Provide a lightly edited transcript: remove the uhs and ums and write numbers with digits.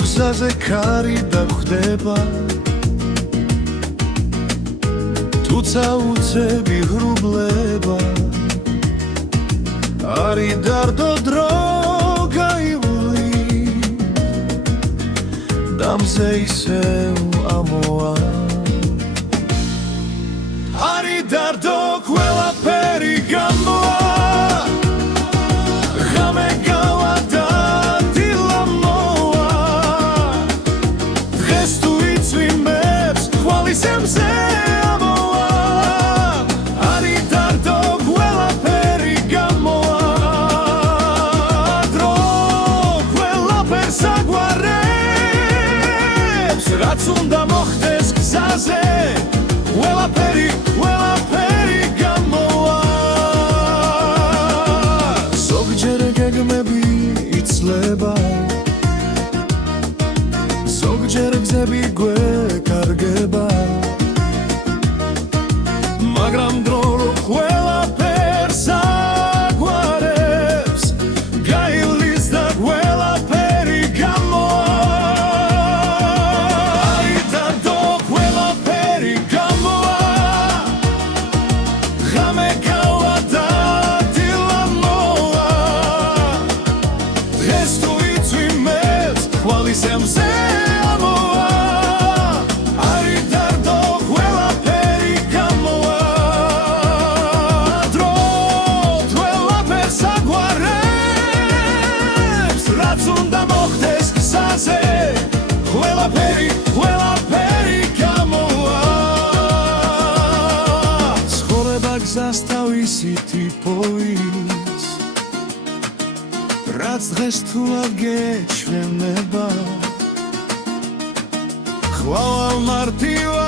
გზაზე ქარი დახვდება თუცა უცები ღრუბლება არი დარდო დრო გაივლი დამზე ისევ ამოა არი დარდო ყველაფერი გამოა რაც უნდა მოხდეს გზაზე ყველაფერი გამოვა ზოგჯერ გეგმები იცლება ზოგჯერ გზები გვეკარგება მაგრამ დრო ყველაფერს აგვარებს გაივლის და ყველაფერი გამოვა Semse amoa ari dardo ყველაფერი გამოა დრო ყველაფერს აგვარებს რაც უნდა მოხდეს გზაზე ყველაფერი გამოა ცხოვრება გზას თავისი პოვის რაც დღეს თუ აგეჩვენება ხვალ მარტივ